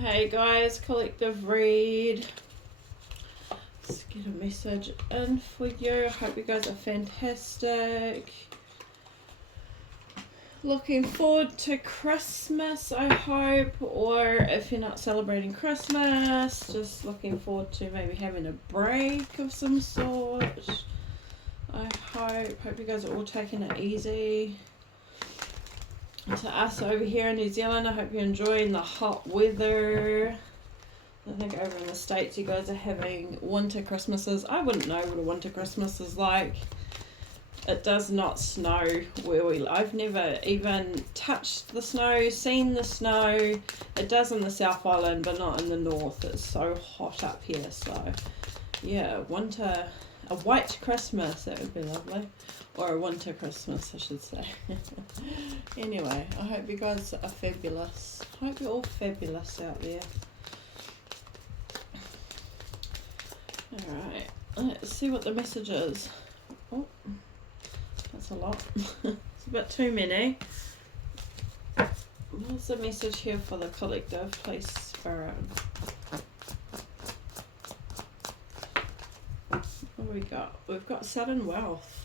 Hey guys, collective read. Let's get a message in for you. I hope you guys are fantastic. Looking forward to Christmas, I hope, or if you're not celebrating Christmas, just looking forward to maybe having a break of some sort. I hope you guys are all taking it easy. To us over here in New Zealand, I hope you're enjoying the hot weather. I think over in the States you guys are having winter Christmases. I wouldn't know what a winter Christmas is like. It does not snow where we live. I've never even touched the snow, seen the snow. It does in the South Island, but not in the north. It's so hot up here. So yeah, winter, a white Christmas, that would be lovely. Or a winter Christmas, I should say. Anyway, I hope you guys are fabulous. I hope you're all fabulous out there. Alright, let's see what the message is. Oh, that's a lot. It's a bit too many. What's the message here for the collective, please, Spirit? What do we got? We've got sudden wealth.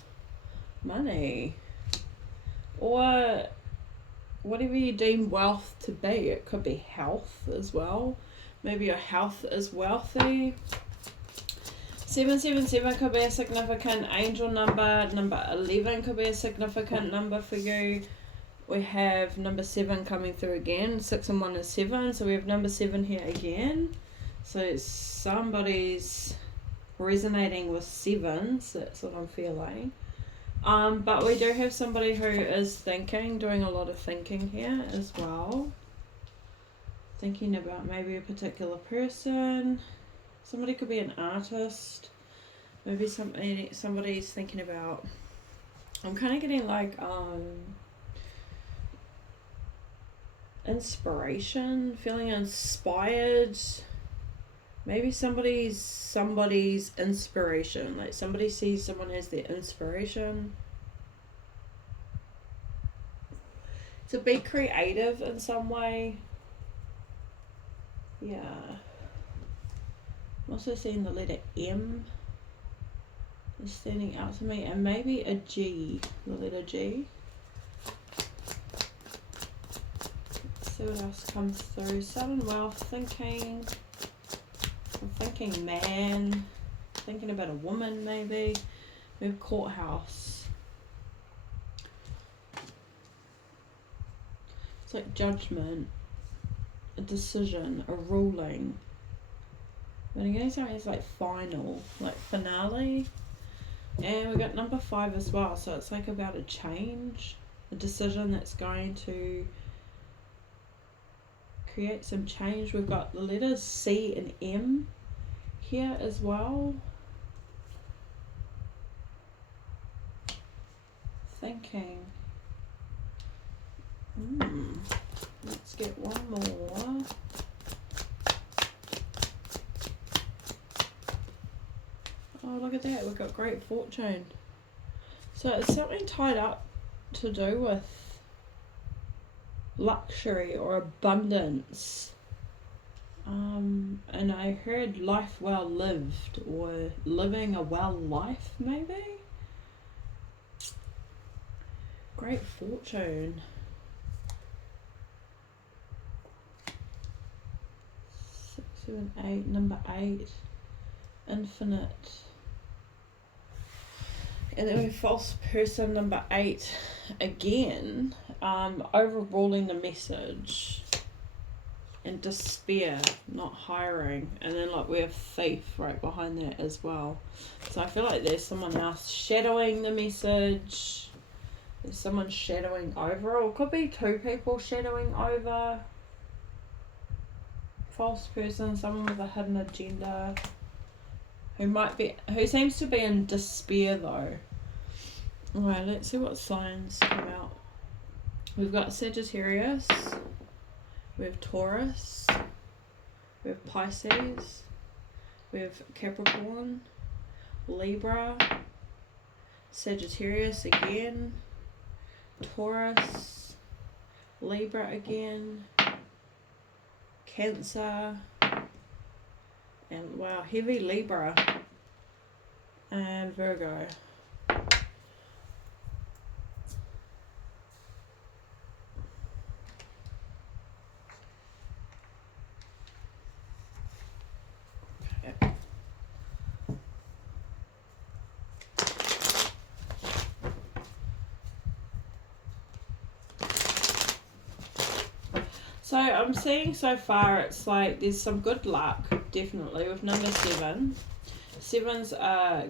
Money, or whatever you deem wealth to be. It could be health as well. Maybe your health is wealthy. 777 could be a significant angel number. Number 11 could be a significant number for you. We have number 7 coming through again. 6 and 1 is 7, so we have number 7 here again. So somebody's resonating with 7s. That's what I'm feeling. But we do have somebody who is thinking, doing a lot of thinking here as well. Thinking about maybe a particular person. Somebody could be an artist. Maybe somebody's thinking about, I'm kind of getting like inspiration, feeling inspired. Maybe somebody's inspiration. Like somebody sees someone as their inspiration. To be creative in some way. Yeah. I'm also seeing the letter M is standing out to me. And maybe a G. The letter G. Let's see what else comes through. Sudden wealth, thinking. I'm thinking man, thinking about a woman maybe. We have courthouse. It's like judgment, a decision, a ruling. But again, something that's like final, like finale. And we got number 5 as well, so it's like about a change, a decision that's going to create some change. We've got the letters C and M here as well. Thinking. Let's get one more. Oh, look at that. We've got great fortune. So it's something tied up to do with luxury or abundance. And I heard life well lived, or living a well life maybe. Great fortune. 6, 7, 8, number 8, infinite. And then we have false person number 8 again, overruling the message. And despair, not hiring. And then like we have thief right behind that as well. So I feel like there's someone else shadowing the message. There's someone shadowing over, or it could be 2 people shadowing over. False person, someone with a hidden agenda. Who seems to be in despair though. Alright, let's see what signs come out. We've got Sagittarius. We have Taurus, we have Pisces, we have Capricorn, Libra, Sagittarius again, Taurus, Libra again, Cancer, and wow, heavy Libra, and Virgo. Okay. So I'm seeing so far it's like there's some good luck, definitely, with number 7. 7's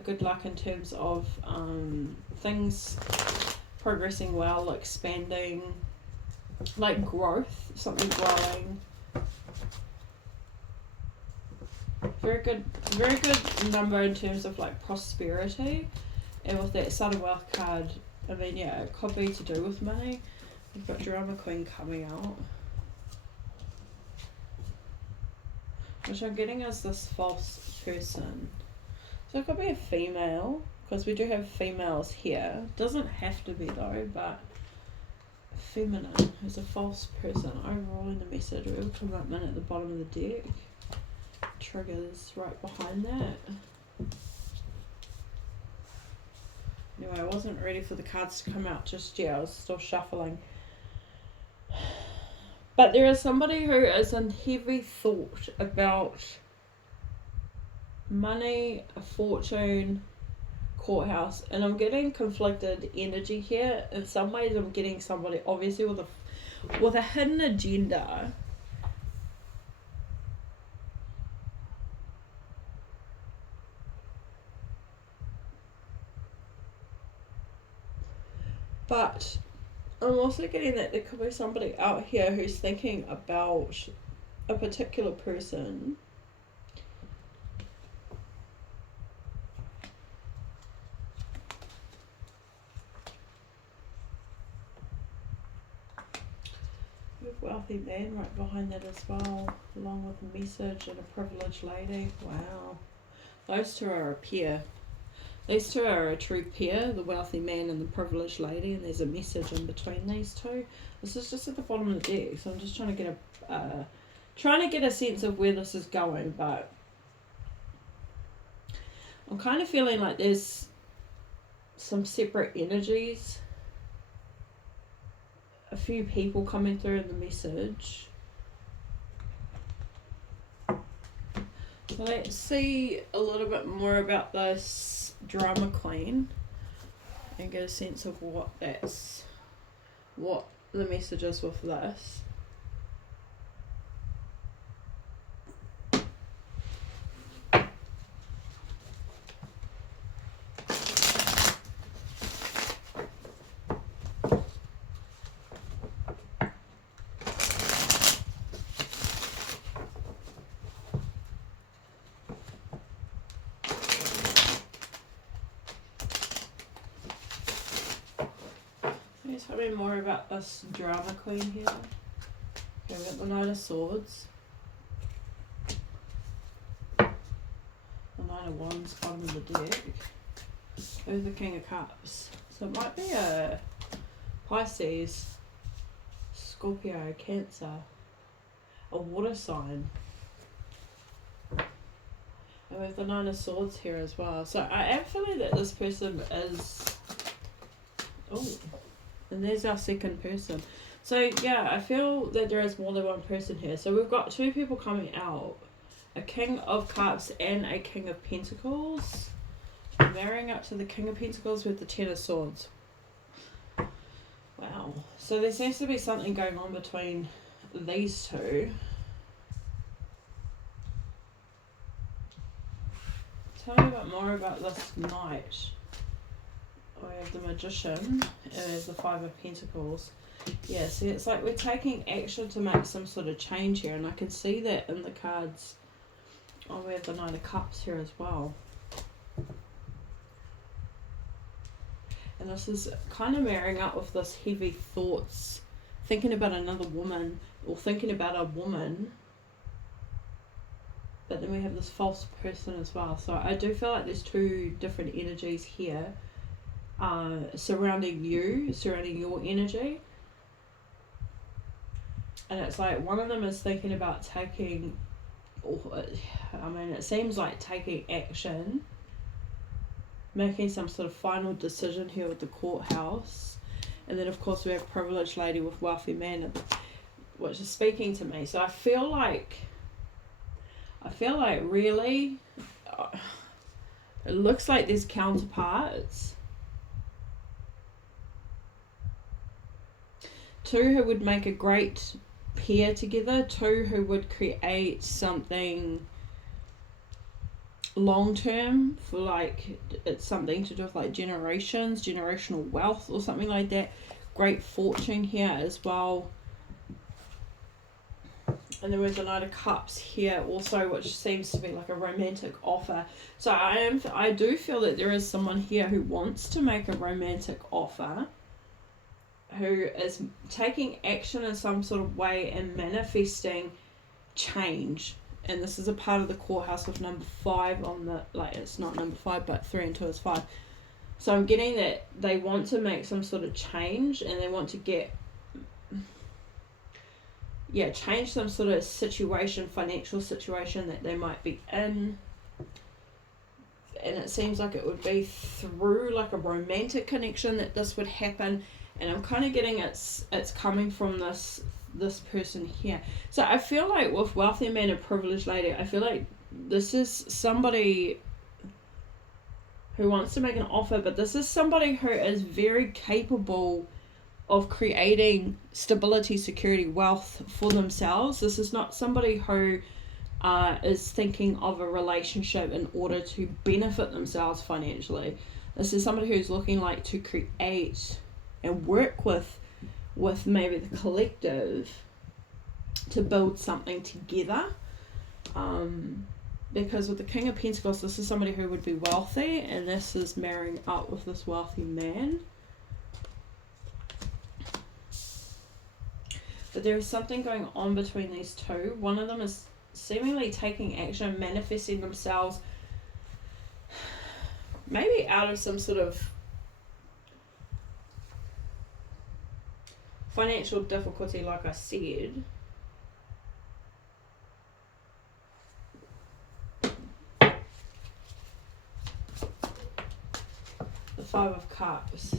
good luck in terms of things progressing well, expanding, like growth, something growing. Very good number in terms of like prosperity. And with that Sun of Wealth card, I mean, yeah, it could be to do with money. We've got Drama Queen coming out, which I'm getting as this false person. So it could be a female, because we do have females here. Doesn't have to be though, but feminine is a false person. Overall in the message, we will commitment at the bottom of the deck. Triggers right behind that. Anyway, I wasn't ready for the cards to come out just yet. I was still shuffling. But there is somebody who is in heavy thought about money, a fortune, courthouse, and I'm getting conflicted energy here. In some ways I'm getting somebody obviously with a hidden agenda. But I'm also getting that there could be somebody out here who's thinking about a particular person. Wealthy man right behind that as well, along with a message and a privileged lady. Wow. Those two are a pair. These two are a true pair, the wealthy man and the privileged lady, and there's a message in between these two. This is just at the bottom of the deck, so I'm just trying to get a sense of where this is going, but I'm kind of feeling like there's some separate energies. A few people coming through in the message. So let's see a little bit more about this Drama Queen and get a sense of what the message is with this. Tell me more about this Drama Queen here. Okay, we've got the Knight of Swords. The Knight of Wands, bottom of the deck. There's the King of Cups. So it might be a Pisces, Scorpio, Cancer, a water sign. And we have the Nine of Swords here as well. So I am feeling that this person is... Oh... And there's our second person. So yeah, I feel that there is more than one person here. So we've got two people coming out. A King of Cups and a King of Pentacles. Marrying up to the King of Pentacles with the Ten of Swords. Wow. So there seems to be something going on between these two. Tell me a bit more about this Knight. We have the Magician and the Five of Pentacles. Yeah, see, it's like we're taking action to make some sort of change here, and I can see that in the cards. Oh, we have the Knight of Cups here as well. And this is kind of marrying up with this heavy thoughts, thinking about another woman, or thinking about a woman. But then we have this false person as well. So I do feel like there's two different energies here. Surrounding your energy. And it's like one of them is thinking about taking, I mean, it seems like taking action, making some sort of final decision here with the courthouse. And then, of course, we have privileged lady with wealthy man, which is speaking to me. So I feel like really, it looks like there's counterparts. Two who would make a great pair together. Two who would create something long term for, like, it's something to do with like generations, generational wealth or something like that. Great fortune here as well. And there was a Knight of Cups here also, which seems to be like a romantic offer. So I do feel that there is someone here who wants to make a romantic offer, who is taking action in some sort of way and manifesting change. And this is a part of the courthouse with number 5 on the, like, it's not number 5, but 3 and 2 is 5. So I'm getting that they want to make some sort of change, and they want to get, change some sort of situation, financial situation that they might be in. And it seems like it would be through like a romantic connection that this would happen. And I'm kind of getting it's coming from this person here. So I feel like with wealthy man and privileged lady, I feel like this is somebody who wants to make an offer, but this is somebody who is very capable of creating stability, security, wealth for themselves. This is not somebody who is thinking of a relationship in order to benefit themselves financially. This is somebody who's looking like to create and work with maybe the collective to build something together. Because with the King of Pentacles, this is somebody who would be wealthy, and this is marrying up with this wealthy man. But there is something going on between these two. One of them is seemingly taking action, manifesting themselves, maybe out of some sort of financial difficulty, like I said. The 5 of Cups.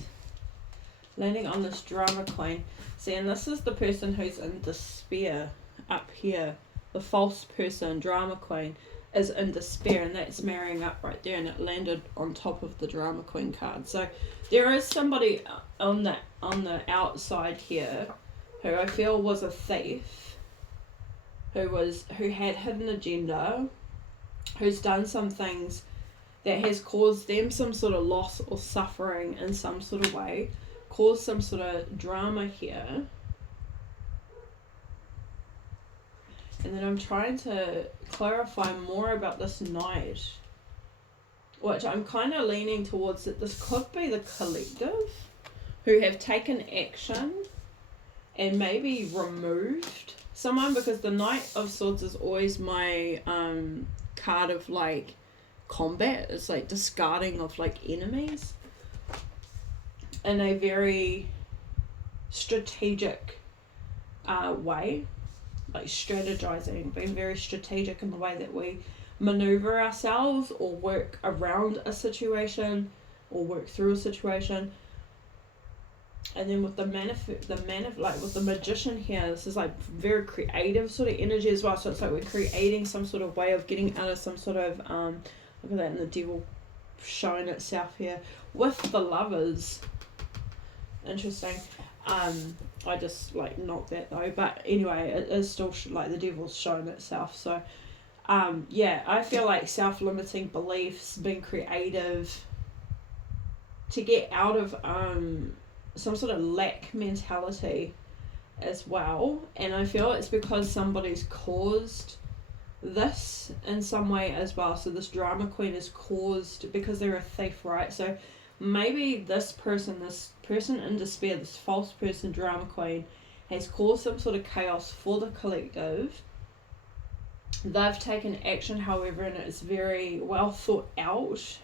Landing on this drama queen. See, and this is the person who's in despair up here. The false person, drama queen, is in despair, and that's marrying up right there, and it landed on top of the drama queen card. So there is somebody on the outside here who I feel was a thief, who had hidden agenda, who's done some things that has caused them some sort of loss or suffering in some sort of way, caused some sort of drama here. And then I'm trying to clarify more about this Knight, which I'm kind of leaning towards that this could be the collective who have taken action and maybe removed someone, because the Knight of Swords is always my card of like combat. It's like discarding of like enemies in a very strategic way. Like strategizing, being very strategic in the way that we maneuver ourselves or work around a situation or work through a situation. And then with with the Magician here, this is like very creative sort of energy as well. So it's like we're creating some sort of way of getting out of some sort of look at that, and the Devil showing itself here with the Lovers. Interesting. I just like knocked that though, but anyway, it is still like the Devil's shown itself. So I feel like self-limiting beliefs, being creative to get out of some sort of lack mentality as well. And I feel it's because somebody's caused this in some way as well. So this drama queen is caused because they're a thief, right? So maybe this person in despair, this false person, drama queen, has caused some sort of chaos for the collective. They've taken action, however, and it's very well thought out.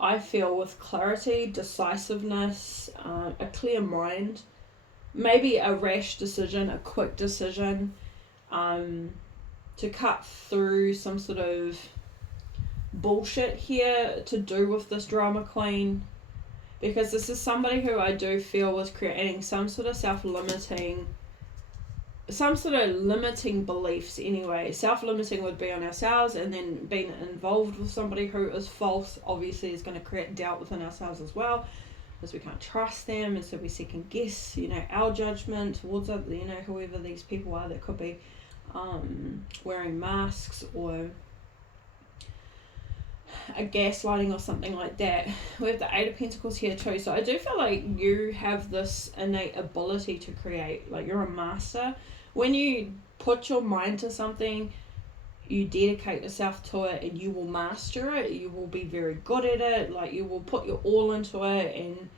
I feel with clarity, decisiveness, a clear mind, maybe a rash decision, a quick decision, to cut through some sort of bullshit here to do with this drama queen, because this is somebody who I do feel was creating some sort of self-limiting, some sort of limiting beliefs anyway. Self-limiting would be on ourselves, and then being involved with somebody who is false obviously is going to create doubt within ourselves as well, because we can't trust them, and so we second guess, you know, our judgment towards, you know, whoever these people are that could be wearing masks or a gaslighting or something like that. We have the Eight of Pentacles here too, so I do feel like you have this innate ability to create, like you're a master. When you put your mind to something, you dedicate yourself to it and you will master it. You will be very good at it, like you will put your all into it, and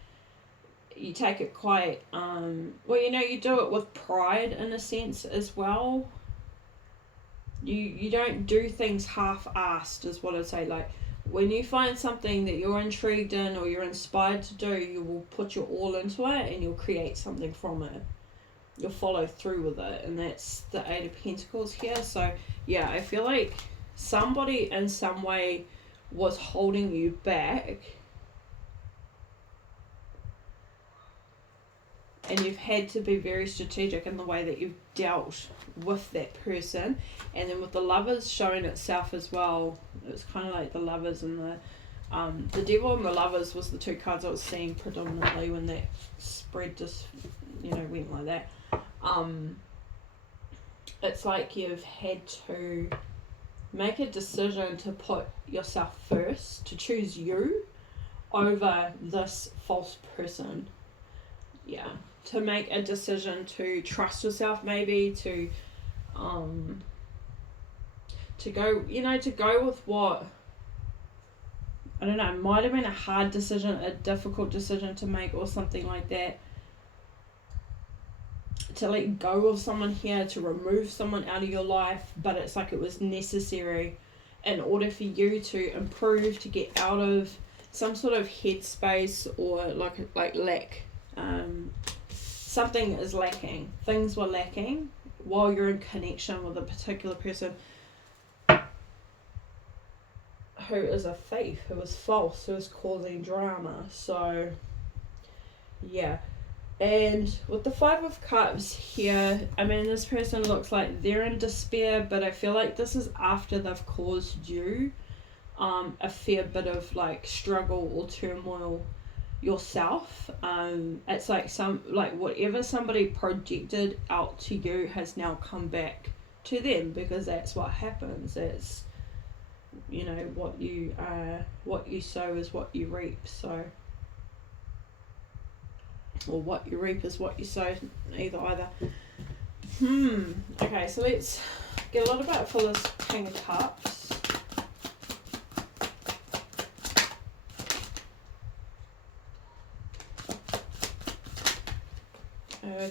you take it quite well, you know, you do it with pride in a sense as well. You don't do things half-assed is what I'd say. Like when you find something that you're intrigued in or you're inspired to do, you will put your all into it and you'll create something from it. You'll follow through with it, and that's the Eight of Pentacles here. So yeah, I feel like somebody in some way was holding you back, and you've had to be very strategic in the way that you've dealt with that person. And then with the Lovers showing itself as well, it was kind of like the Lovers and the Devil and the Lovers was the two cards I was seeing predominantly when that spread just, you know, went like that. It's like you've had to make a decision to put yourself first, to choose you over this false person. Yeah, to make a decision to trust yourself, maybe to go, you know, to go with what, I don't know, it might have been a hard decision, a difficult decision to make or something like that. To let go of someone here, to remove someone out of your life, but it's like it was necessary in order for you to improve, to get out of some sort of headspace or like lack. Something is lacking. Things were lacking while you're in connection with a particular person who is a thief, who is false, who is causing drama. So yeah. And with the Five of Cups here, I mean, this person looks like they're in despair, but I feel like this is after they've caused you a fair bit of like struggle or turmoil yourself. It's like whatever somebody projected out to you has now come back to them, because that's what happens. It's, you know, what you sow is what you reap. So, or what you reap is what you sow, either. Okay, so let's get a little bit for this King of Cups.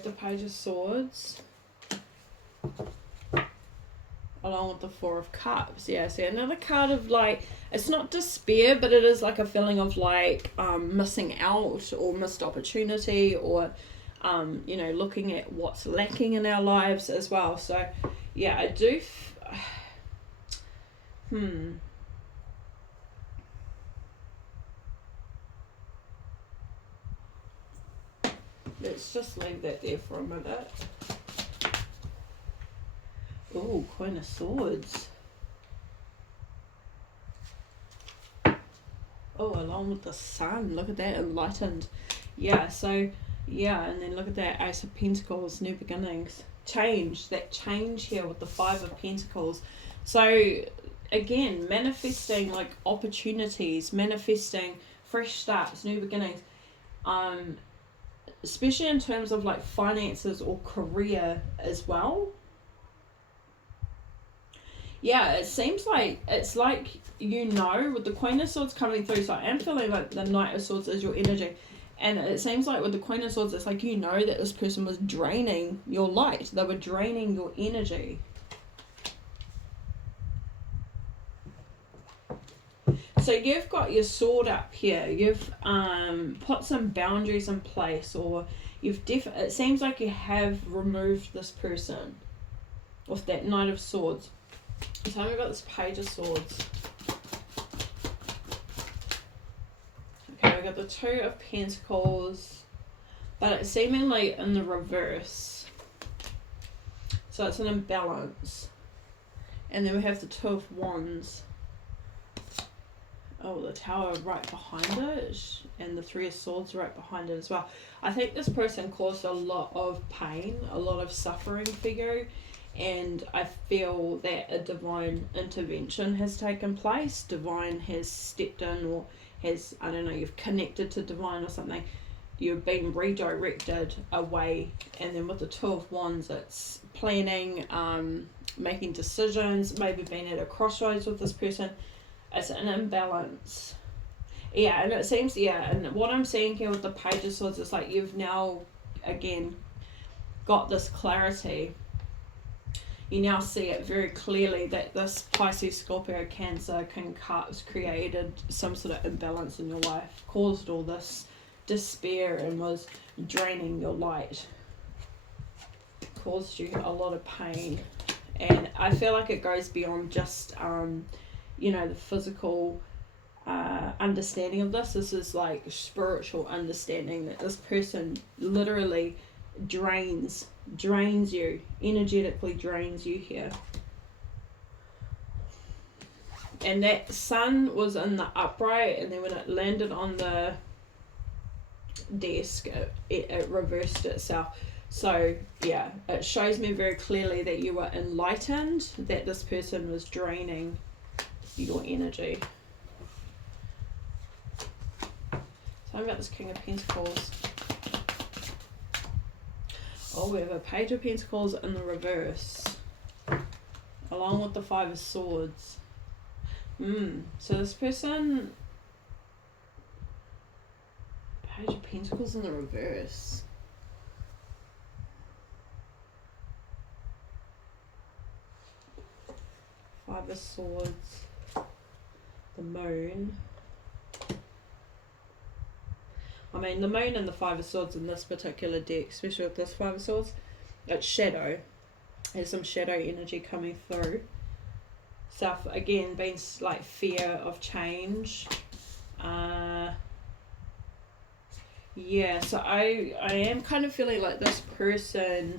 The Page of Swords, along with the Four of Cups. Yeah, so another card of like, it's not despair, but it is like a feeling of like missing out or missed opportunity, or you know, looking at what's lacking in our lives as well. So yeah, I do let's just leave that there for a minute. Oh, Queen of Swords. Oh, along with the Sun. Look at that, enlightened. Yeah, so, yeah, and then look at that, Ace of Pentacles, new beginnings. Change, that change here with the Five of Pentacles. So, again, manifesting, like, opportunities, manifesting fresh starts, new beginnings. Especially in terms of, like, finances or career as well. Yeah, it seems like, it's like, you know, with the Queen of Swords coming through, so I am feeling like the Knight of Swords is your energy. And it seems like with the Queen of Swords, it's like, you know that this person was draining your light. They were draining your energy. So you've got your sword up here. You've put some boundaries in place, or it seems like you have removed this person with that Knight of Swords. Tell me about this Page of Swords. Okay, we got the Two of Pentacles, but it's seemingly in the reverse. So it's an imbalance. And then we have the Two of Wands. Oh, the Tower right behind it, and the Three of Swords right behind it as well. I think this person caused a lot of pain, a lot of suffering for you, and I feel that a divine intervention has taken place. Divine has stepped in, or has, I don't know, you've connected to divine or something. You've been redirected away, and then with the Two of Wands, it's planning, making decisions, maybe being at a crossroads with this person. It's an imbalance. Yeah, and it seems, yeah, and what I'm seeing here with the Page of Swords is like you've now, again, got this clarity. You now see it very clearly that this Pisces, Scorpio, Cancer, King of Cups created some sort of imbalance in your life, caused all this despair and was draining your light, caused you a lot of pain. And I feel like it goes beyond just you know, the physical understanding of this. This is like spiritual understanding, that this person literally drains you, energetically drains you here. And that Sun was in the upright, and then when it landed on the desk, it reversed itself. So yeah, it shows me very clearly that you were enlightened, that this person was draining your energy. Tell me about this King of Pentacles. Oh, we have a Page of Pentacles in the reverse, along with the Five of Swords. So this person, Page of Pentacles in the reverse. Five of Swords. The Moon. I mean, the Moon and the Five of Swords in this particular deck, especially with this Five of Swords, it's shadow. There's some shadow energy coming through. Stuff, again, being like fear of change. Yeah, so I am kind of feeling like this person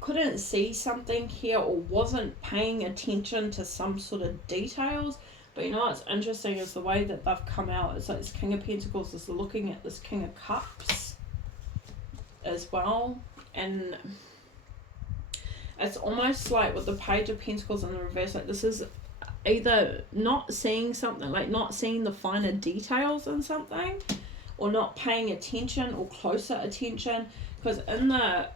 couldn't see something here, or wasn't paying attention to some sort of details. But you know what's interesting is the way that they've come out. It's like this King of Pentacles is looking at this King of Cups as well. And it's almost like with the Page of Pentacles in the reverse, like this is either not seeing something, like not seeing the finer details in something, or not paying attention or closer attention. Because in the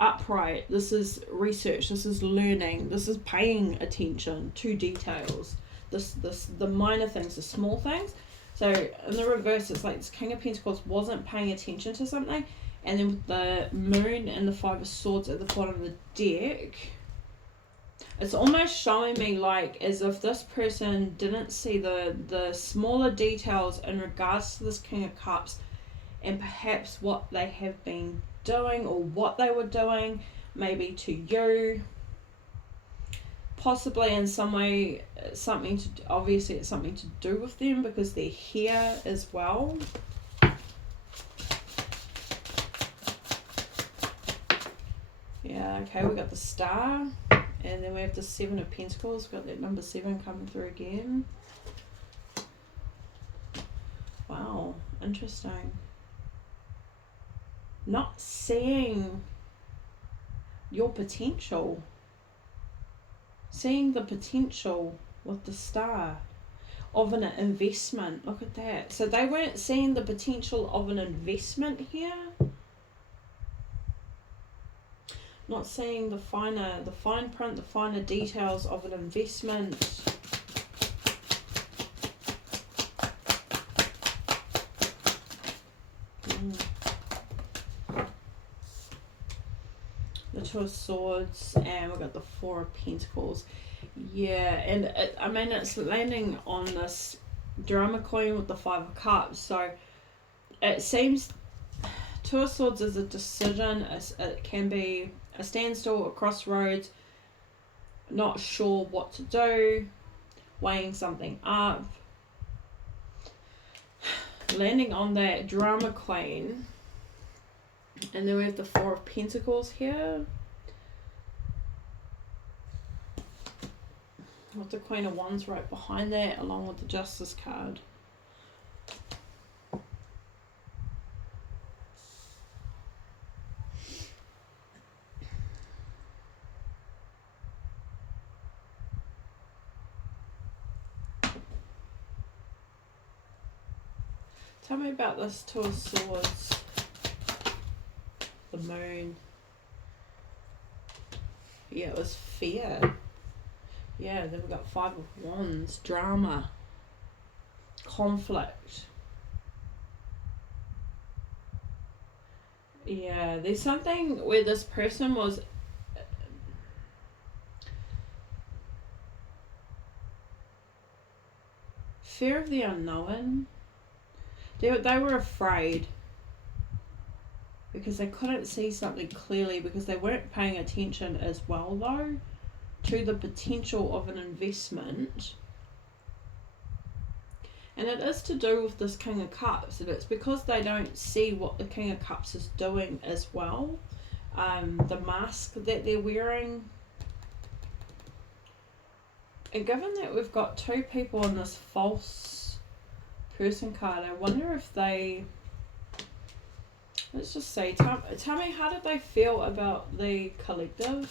upright, this is research, this is learning, this is paying attention to details, the minor things, the small things. So in the reverse, it's like this King of Pentacles wasn't paying attention to something, and then with the Moon and the Five of Swords at the bottom of the deck, it's almost showing me like as if this person didn't see the smaller details in regards to this King of Cups, and perhaps what they have been doing, or what they were doing, maybe to you, possibly in some way, obviously it's something to do with them because they're here as well. Yeah, okay, we got the Star, and then we have the Seven of Pentacles. We've got that number 7 coming through again. Wow, interesting. Not seeing your potential. Seeing the potential with the Star of an investment. Look at that. So they weren't seeing the potential of an investment here. Not seeing the fine print, the finer details of an investment. The Two of Swords, and we've got the Four of Pentacles. Yeah, and I mean, it's landing on this drama queen with the Five of Cups. So it seems Two of Swords is a decision. It can be a standstill, a crossroads, not sure what to do, weighing something up, landing on that drama queen. And then we have the Four of Pentacles here, with the Queen of Wands right behind that, along with the Justice card. Tell me about this Two of Swords. The Moon. Yeah, it was fear. Yeah, then we've got Five of Wands. Drama. Conflict. Yeah, there's something where this person was... fear of the unknown. They were afraid because they couldn't see something clearly, because they weren't paying attention as well, though, to the potential of an investment. And it is to do with this King of Cups, and it's because they don't see what the King of Cups is doing as well. The mask that they're wearing. And given that we've got two people in this false person card, I wonder if they... Let's just say, tell me, how did they feel about the collective?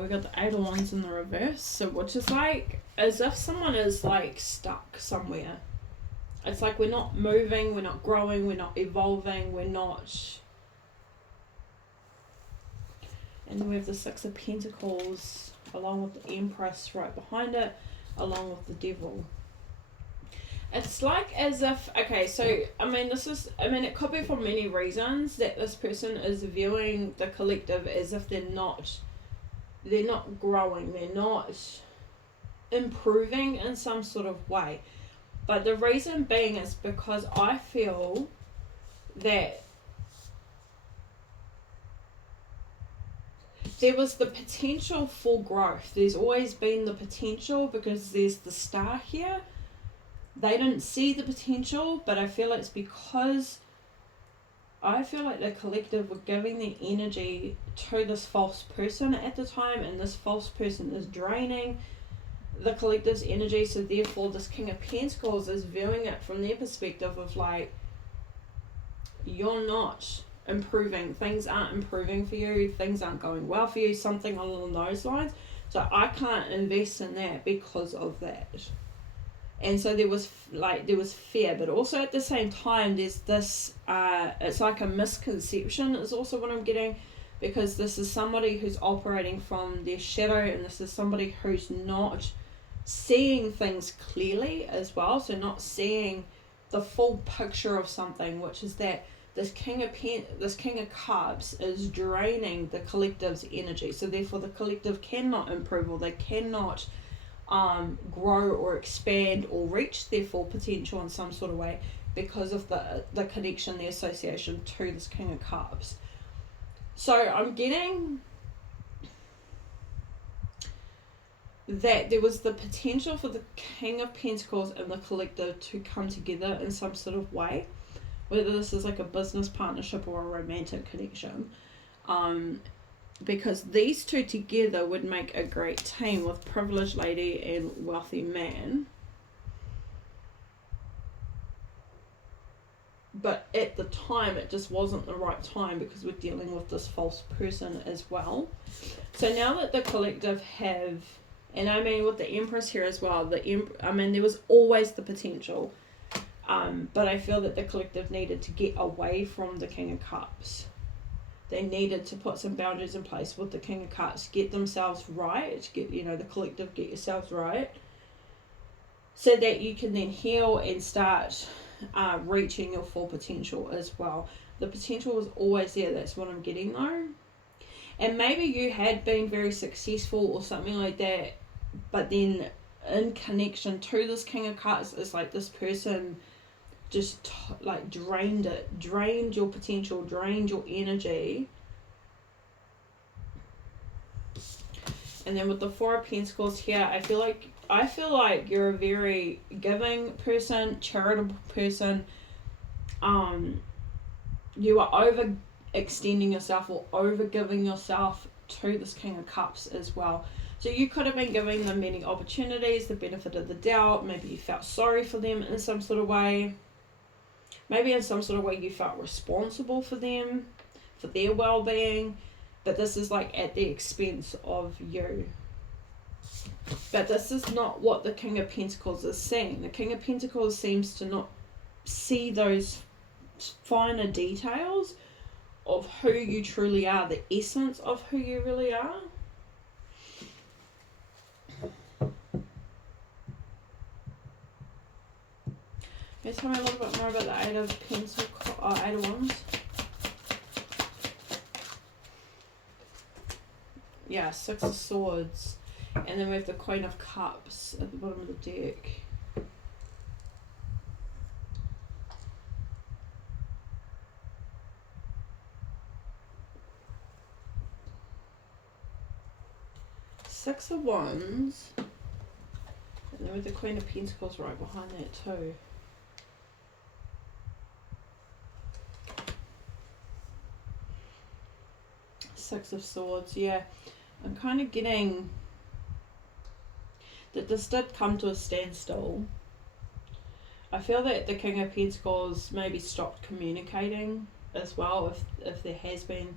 We got the Eight of Wands in the reverse, so which is like as if someone is like stuck somewhere. It's like we're not moving, we're not growing, we're not evolving, we're not... And then we have the Six of Pentacles along with the Empress right behind it, along with the Devil. It's like as if, okay, so it could be for many reasons that this person is viewing the collective as if they're not growing, they're not improving in some sort of way. But the reason being is because I feel that there was the potential for growth. There's always been the potential, because there's the Star here. They didn't see the potential, but I feel it's because I feel like the collective were giving the energy to this false person at the time, and this false person is draining the collective's energy, so therefore this King of Pentacles is viewing it from their perspective of like, you're not improving, things aren't improving for you, things aren't going well for you, something along those lines, so I can't invest in that because of that. And so there was fear, but also at the same time there's this it's like a misconception is also what I'm getting, because this is somebody who's operating from their shadow, and this is somebody who's not seeing things clearly as well, so not seeing the full picture of something, which is that this King of Cups is draining the collective's energy, so therefore the collective cannot improve, or they cannot grow or expand or reach their full potential in some sort of way because of the connection, the association to this King of Cups. So I'm getting that there was the potential for the King of Pentacles and the collective to come together in some sort of way, whether this is like a business partnership or a romantic connection, because these two together would make a great team with privileged lady and wealthy man. But at the time it just wasn't the right time, because we're dealing with this false person as well. So now that the collective have, and I mean with the Empress here as well, there was always the potential, but I feel that the collective needed to get away from the King of Cups. They needed to put some boundaries in place with the King of Cups, get themselves right, the collective, get yourselves right, so that you can then heal and start reaching your full potential as well. The potential was always there, that's what I'm getting though. And maybe you had been very successful or something like that, but then in connection to this King of Cups is like this person just like drained your potential, drained your energy. And then with the Four of Pentacles here, I feel like you're a very giving person, charitable person. You are overextending yourself or overgiving yourself to this King of Cups as well. So you could have been giving them many opportunities, the benefit of the doubt. Maybe you felt sorry for them in some sort of way. Maybe in some sort of way you felt responsible for them, for their well-being. But this is like at the expense of you. But this is not what the King of Pentacles is seeing. The King of Pentacles seems to not see those finer details of who you truly are, the essence of who you really are. Can you tell me a little bit more about the Eight of Pentacles, Eight of Wands? Yeah, Six of Swords. And then we have the Queen of Cups at the bottom of the deck. Six of Wands. And then with the Queen of Pentacles right behind that too. Six of Swords, yeah. I'm kind of getting that this did come to a standstill. I feel that the King of Pentacles maybe stopped communicating as well. If there has been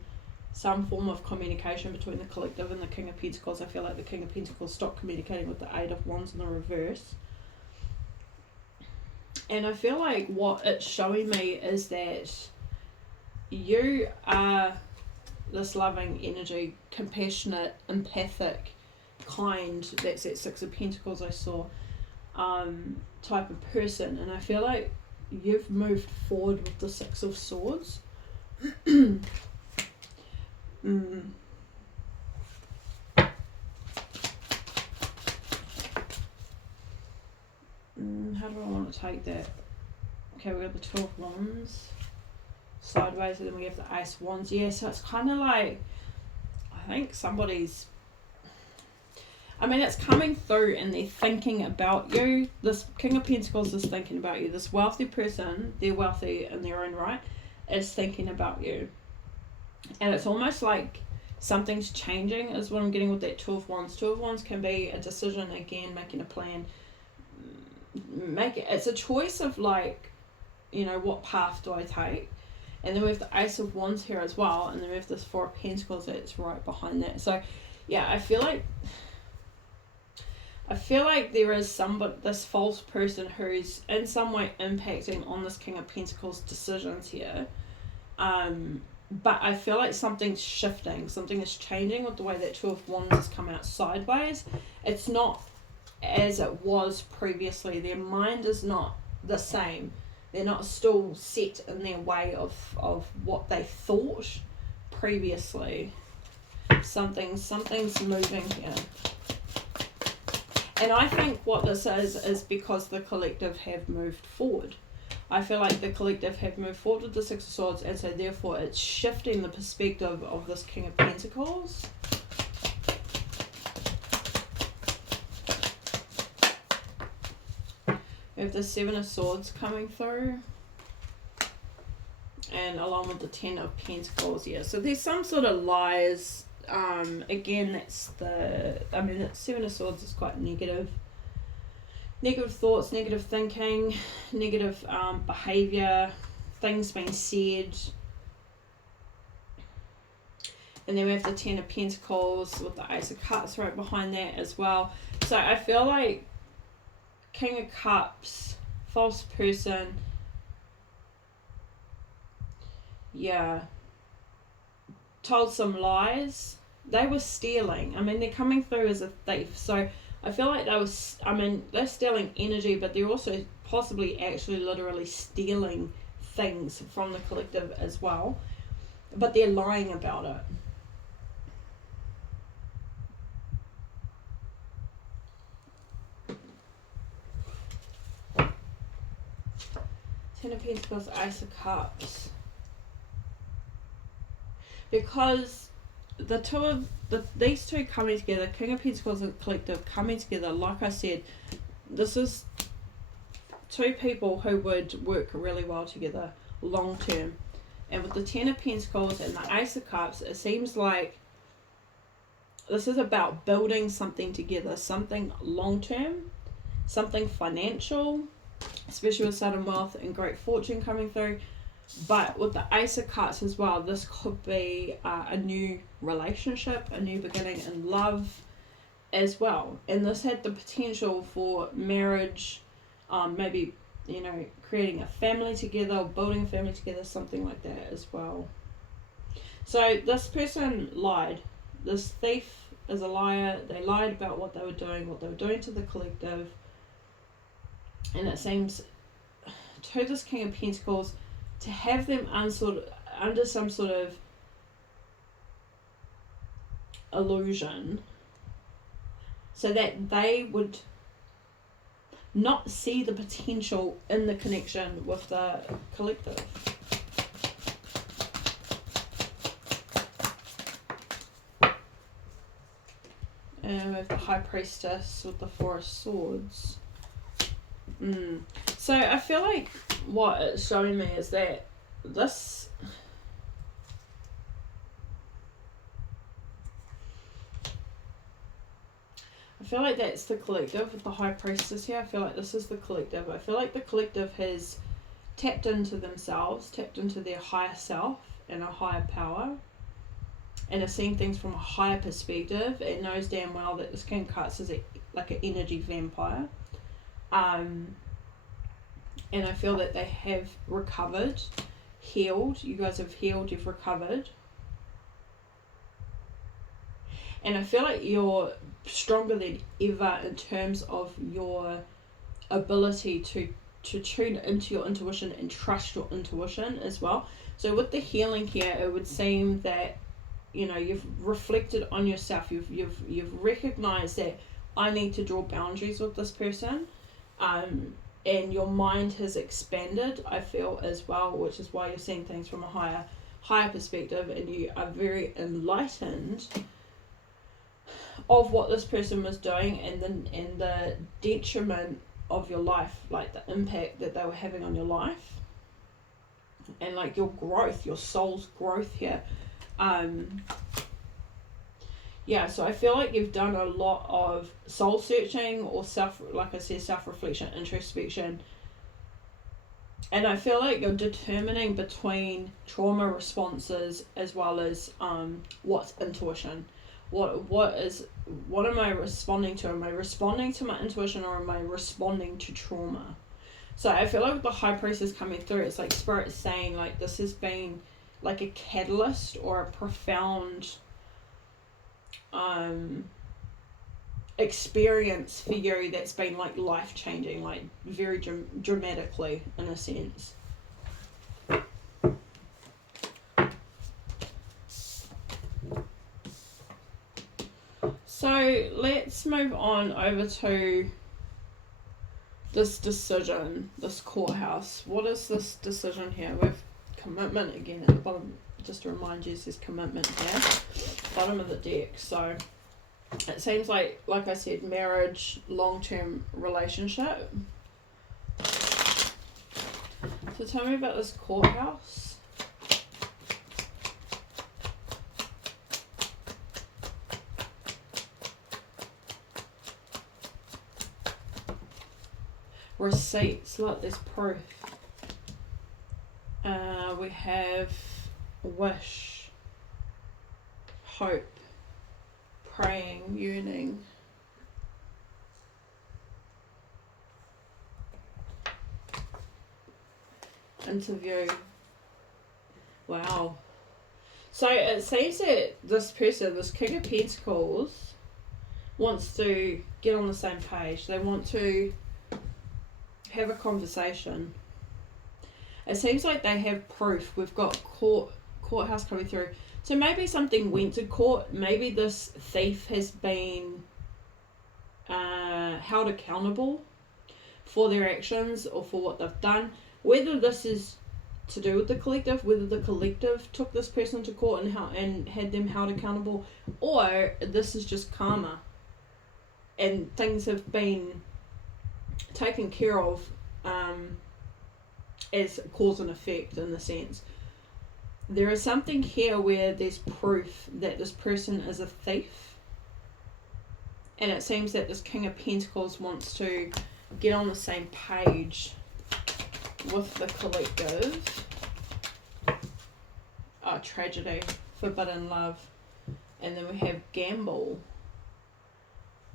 some form of communication between the collective and the King of Pentacles, I feel like the King of Pentacles stopped communicating with the Eight of Wands in the reverse. And I feel like what it's showing me is that you are this loving energy, compassionate, empathic, kind, that's that Six of Pentacles I saw, type of person. And I feel like you've moved forward with the Six of Swords. How do I want to take that? Okay, we got the Two of Wands sideways, and then we have the Ace of Wands. Yeah, so it's kind of like, I think somebody's, I mean, it's coming through and they're thinking about you. This King of Pentacles is thinking about you. This wealthy person, they're wealthy in their own right, is thinking about you. And it's almost like something's changing is what I'm getting with that Two of Wands. Two of Wands can be a decision, again, making a plan. It's a choice of like, you know, what path do I take? And then we have the Ace of Wands here as well. And then we have this Four of Pentacles that's right behind that. So, yeah, I feel like there is this false person who's in some way impacting on this King of Pentacles decisions here. But I feel like something's shifting. Something is changing with the way that Two of Wands has come out sideways. It's not as it was previously. Their mind is not the same. They're not still set in their way of what they thought previously. Something's moving here. And I think what this is because the collective have moved forward. I feel like the collective have moved forward with the Six of Swords, and so therefore it's shifting the perspective of this King of Pentacles. We have the Seven of Swords coming through. And along with the Ten of Pentacles, yeah. So there's some sort of lies. Again, that's the Seven of Swords is quite negative. Negative thoughts, negative thinking, negative behaviour, things being said. And then we have the Ten of Pentacles with the Ace of Cups right behind that as well. So I feel like King of Cups, false person, yeah, told some lies. They were stealing. I mean, they're coming through as a thief. So I feel like they're stealing energy, but they're also possibly actually literally stealing things from the collective as well. But they're lying about it. Ten of Pentacles, Ace of Cups. Because these two coming together, King of Pentacles and Collective coming together, like I said, this is two people who would work really well together long term. And with the Ten of Pentacles and the Ace of Cups, it seems like this is about building something together, something long term, something financial, especially with sudden wealth and great fortune coming through. But with the Ace of Cups as well, this could be a new relationship, a new beginning in love as well. And this had the potential for marriage, maybe, you know, creating a family together or building a family together, something like that as well. So this person lied. This thief is a liar. They lied about what they were doing to the collective. And it seems to this King of Pentacles, to have them under some sort of illusion so that they would not see the potential in the connection with the collective. And we have the High Priestess with the Four of Swords. So I feel like what it's showing me is that this I feel like that's the collective with the High Priestess here. I feel like this is the collective. I feel like the collective has tapped into themselves, tapped into their higher self and a higher power, and are seeing things from a higher perspective. It knows damn well that this King of Cups is like an energy vampire. And I feel that they have recovered, healed. You guys have healed, you've recovered. And I feel like you're stronger than ever in terms of your ability to tune into your intuition and trust your intuition as well. So with the healing here, it would seem that, you know, you've reflected on yourself. You've recognized that I need to draw boundaries with this person. And your mind has expanded, I feel, as well, which is why you're seeing things from a higher perspective, and you are very enlightened of what this person was doing and the detriment of your life, like the impact that they were having on your life, and like your growth, your soul's growth here. Yeah, so I feel like you've done a lot of soul searching or self-reflection, introspection. And I feel like you're determining between trauma responses as well as what's intuition. What am I responding to? Am I responding to my intuition, or am I responding to trauma? So I feel like with the High Priestess coming through, it's like Spirit saying like this has been like a catalyst or a profound experience for you that's been like life-changing, like very dramatically in a sense. So let's move on over to this decision, this courthouse. What is this decision here? We have commitment again at the bottom. Just to remind you, it says commitment here, bottom of the deck. So it seems like I said, marriage, long-term relationship. So tell me about this courthouse. Receipts, look, there's proof. We have wish, hope, praying, yearning. Interview. Wow. So it seems that this person, this King of Pentacles, wants to get on the same page. They want to have a conversation. It seems like they have proof. We've got courthouse coming through. So maybe something went to court. Maybe this thief has been held accountable for their actions or for what they've done. Whether this is to do with the collective, whether the collective took this person to court and had them held accountable, or this is just karma and things have been taken care of as cause and effect, in the sense. There is something here where there's proof that this person is a thief, and it seems that this King of Pentacles wants to get on the same page with the collective. Oh, tragedy, forbidden love. And then we have gamble,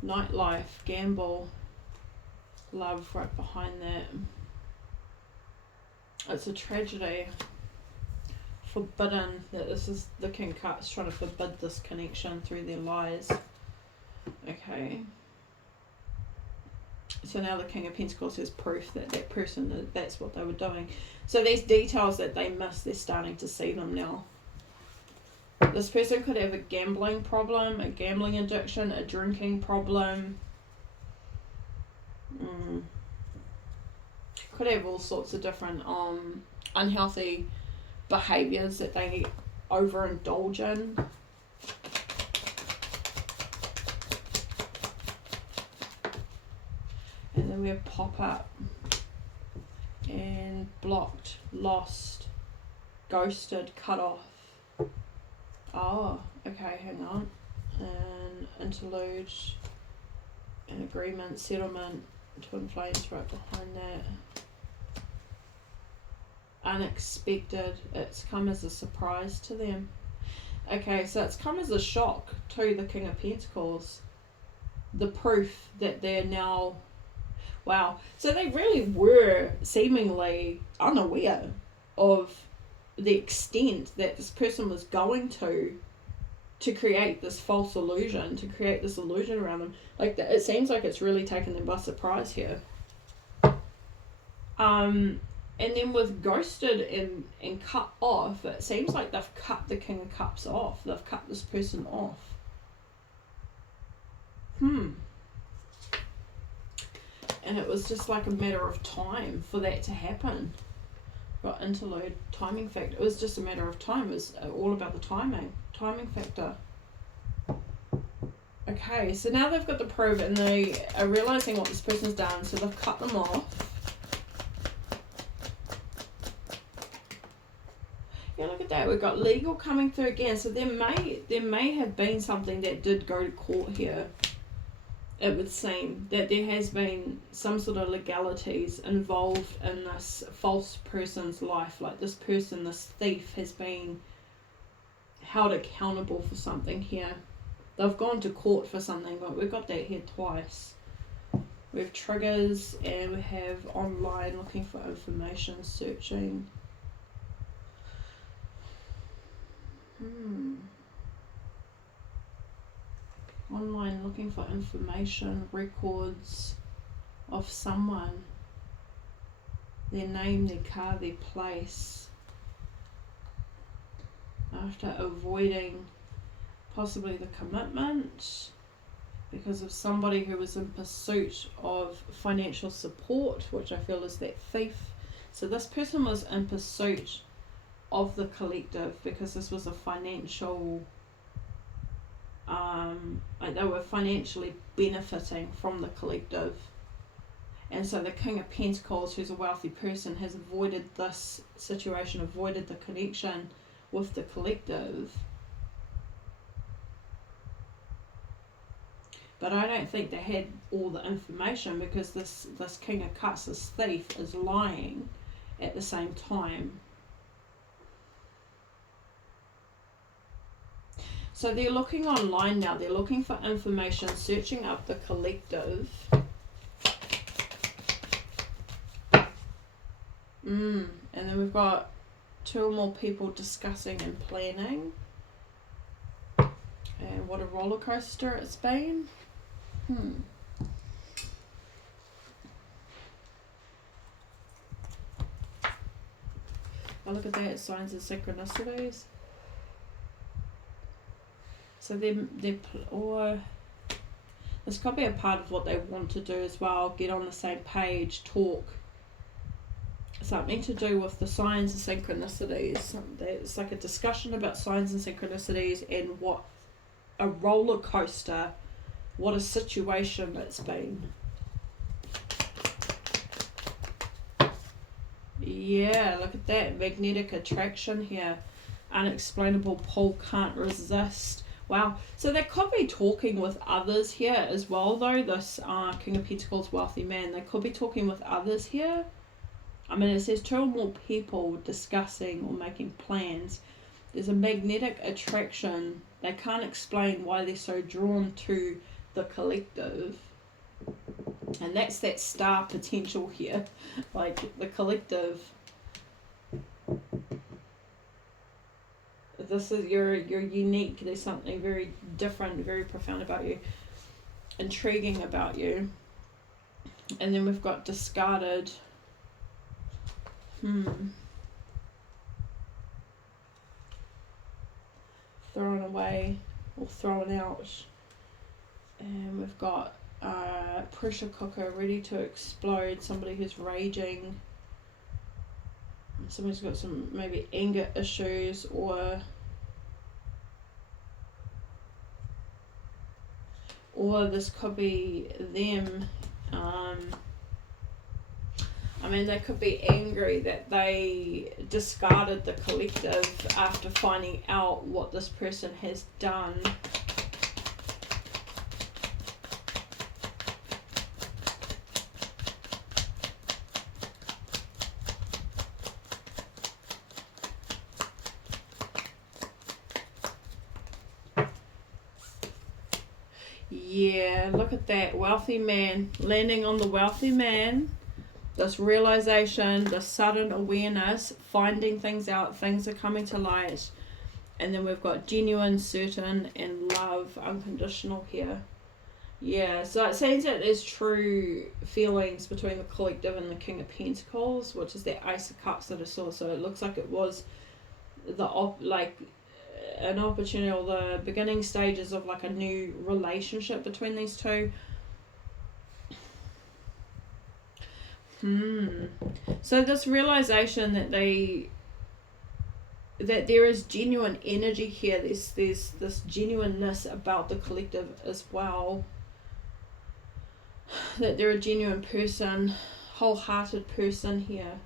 nightlife, gamble, love right behind that. It's a tragedy. Forbidden, that this is the King of Cups trying to forbid this connection through their lies. Okay. So now the King of Pentacles has proof that that person, that's what they were doing. So these details that they missed, they're starting to see them now. This person could have a gambling problem, a gambling addiction, a drinking problem. Could have all sorts of different unhealthy behaviours that they overindulge in. And then we have pop-up and blocked, lost, ghosted, cut off. Oh, okay, hang on. An interlude, an agreement, settlement, twin flames right behind that. Unexpected, it's come as a surprise to them. Okay, so it's come as a shock to the King of Pentacles. The proof that they're now, wow. So they really were seemingly unaware of the extent that this person was going to create this false illusion, to create this illusion around them. Like, it seems like it's really taken them by surprise here. And then with ghosted and cut off, it seems like they've cut the King of Cups off. They've cut this person off. And it was just like a matter of time for that to happen. Got interlude, timing factor. It was just a matter of time. It was all about the timing factor. Okay, so now they've got the proof and they are realizing what this person's done, so they've cut them off. Yeah, look at that. We've got legal coming through again. So there may have been something that did go to court here. It would seem that there has been some sort of legalities involved in this false person's life. Like this person, this thief, has been held accountable for something here. They've gone to court for something, but we've got that here twice. We have triggers and we have online looking for information, searching. Online looking for information, records of someone, their name, their car, their place, after avoiding possibly the commitment because of somebody who was in pursuit of financial support, which I feel is that thief. So this person was in pursuit of the collective because this was a financial, like they were financially benefiting from the collective. And so the King of Pentacles, who's a wealthy person, has avoided this situation, avoided the connection with the collective. But I don't think they had all the information because this King of Cups, this thief, is lying at the same time. So they're looking online now. They're looking for information, searching up the collective. And then we've got two or more people discussing and planning. And what a roller coaster it's been. Oh, look at that, signs of synchronicities. So or this could be a part of what they want to do as well, get on the same page, talk, something to do with the signs and synchronicities. It's like a discussion about signs and synchronicities and what a roller coaster, what a situation it's been. Yeah, look at that. Magnetic attraction here. Unexplainable pull, can't resist. Wow. So they could be talking with others here as well, though. This King of Pentacles wealthy man. They could be talking with others here. I mean, it says 2 or more people discussing or making plans. There's a magnetic attraction. They can't explain why they're so drawn to the collective. And that's that star potential here. Like the collective. This is you're unique. There's something very different, very profound about you. Intriguing about you. And then we've got discarded. Thrown away or thrown out. And we've got pressure cooker ready to explode. Somebody who's raging. Somebody's got some maybe anger issues, or this could be them. I mean, they could be angry that they discarded the collective after finding out what this person has done. Yeah, look at that. Wealthy man. Landing on the wealthy man. This realization, this sudden awareness, finding things out, things are coming to light. And then we've got genuine, certain, and love, unconditional here. Yeah, so it seems that there's true feelings between the collective and the King of Pentacles, which is that Ace of Cups that I saw. So it looks like it was an opportunity, or the beginning stages of like a new relationship between these two. So this realization that there is genuine energy here. There's this genuineness about the collective as well. That they're a genuine person, wholehearted person here,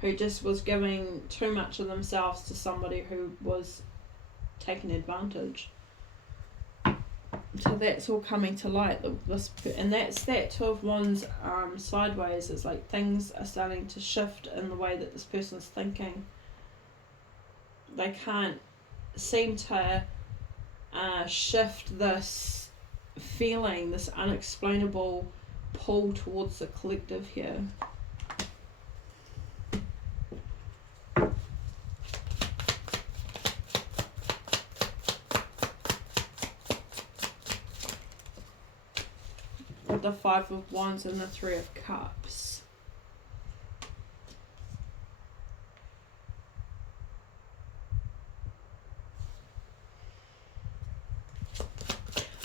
who just was giving too much of themselves to somebody who was taking advantage. So that's all coming to light. And that's that 2 of Wands sideways. It's like things are starting to shift in the way that this person's thinking. They can't seem to shift this feeling, this unexplainable pull towards the collective here. The 5 of Wands and the 3 of Cups.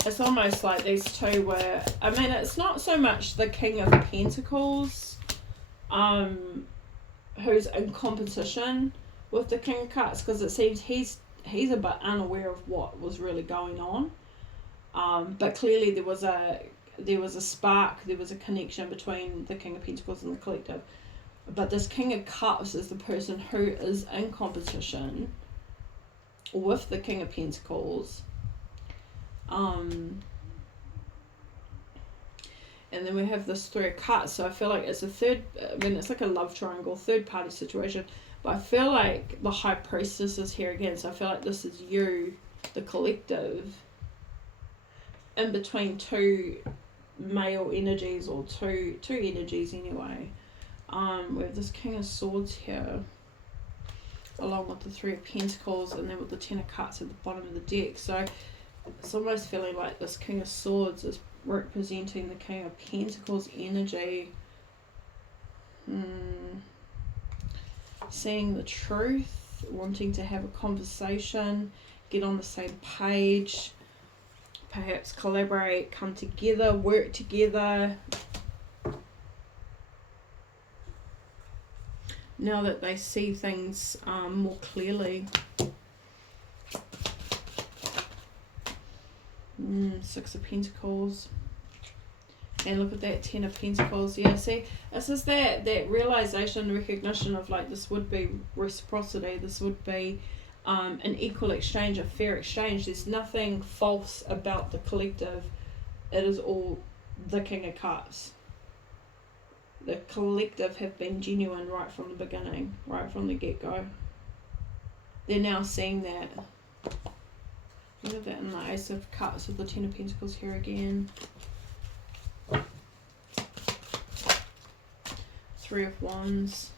It's almost like these two were, I mean, it's not so much the King of Pentacles who's in competition with the King of Cups, because it seems he's a bit unaware of what was really going on. But clearly there was a spark, there was a connection between the King of Pentacles and the collective. But this King of Cups is the person who is in competition with the King of Pentacles. And then we have this 3 of Cups. So I feel like it's it's like a love triangle, third party situation. But I feel like the High Priestess is here again. So I feel like this is you, the collective, in between 2 male energies, or two energies anyway. We have this King of Swords here, along with the 3 of Pentacles, and then with the 10 of Cups at the bottom of the deck. So it's almost feeling like this King of Swords is representing the King of Pentacles energy. Seeing the truth, wanting to have a conversation, get on the same page, perhaps collaborate, come together, work together. now that they see things more clearly. Six of Pentacles. And look at that, Ten of Pentacles. Yeah, see, this is that realization, recognition of like, this would be reciprocity. This would be an equal exchange, a fair exchange. There's nothing false about the collective. It is all the King of Cups. The collective have been genuine right from the beginning, right from the get-go. They're now seeing that. Look at that in the Ace of Cups with the Ten of Pentacles here again. Three of Wands.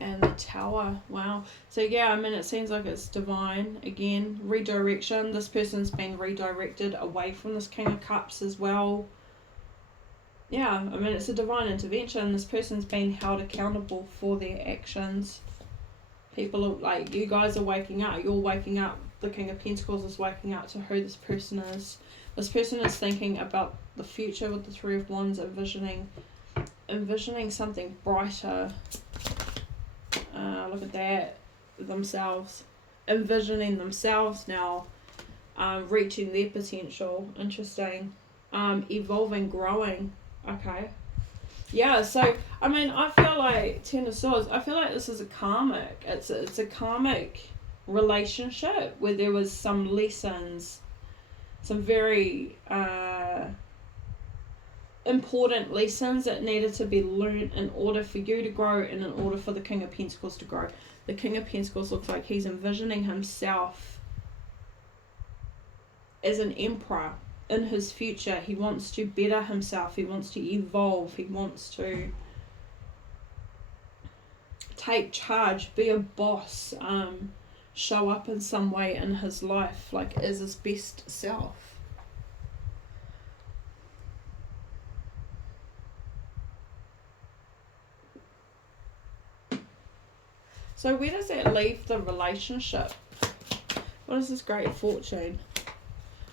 And the Tower. Wow. So yeah, I mean, it seems like it's divine. Again, redirection. This person's been redirected away from this King of Cups as well. Yeah, I mean, it's a divine intervention. This person's been held accountable for their actions. People are, like, you guys are waking up. You're waking up. The King of Pentacles is waking up to who this person is. This person is thinking about the future with the Three of Wands, envisioning something brighter. Look at that. Themselves. Envisioning themselves now. Reaching their potential. Interesting. Evolving, growing. Okay. Yeah, so, I mean, I feel like, Ten of Swords, I feel like this is a karmic. It's a karmic relationship where there was some lessons, some very important lessons that needed to be learned in order for you to grow and in order for the King of Pentacles to grow. The King of Pentacles looks like he's envisioning himself as an emperor in his future. He wants to better himself. He wants to evolve. He wants to take charge, be a boss, show up in some way in his life, like as his best self. So where does that leave the relationship? What is this Great Fortune?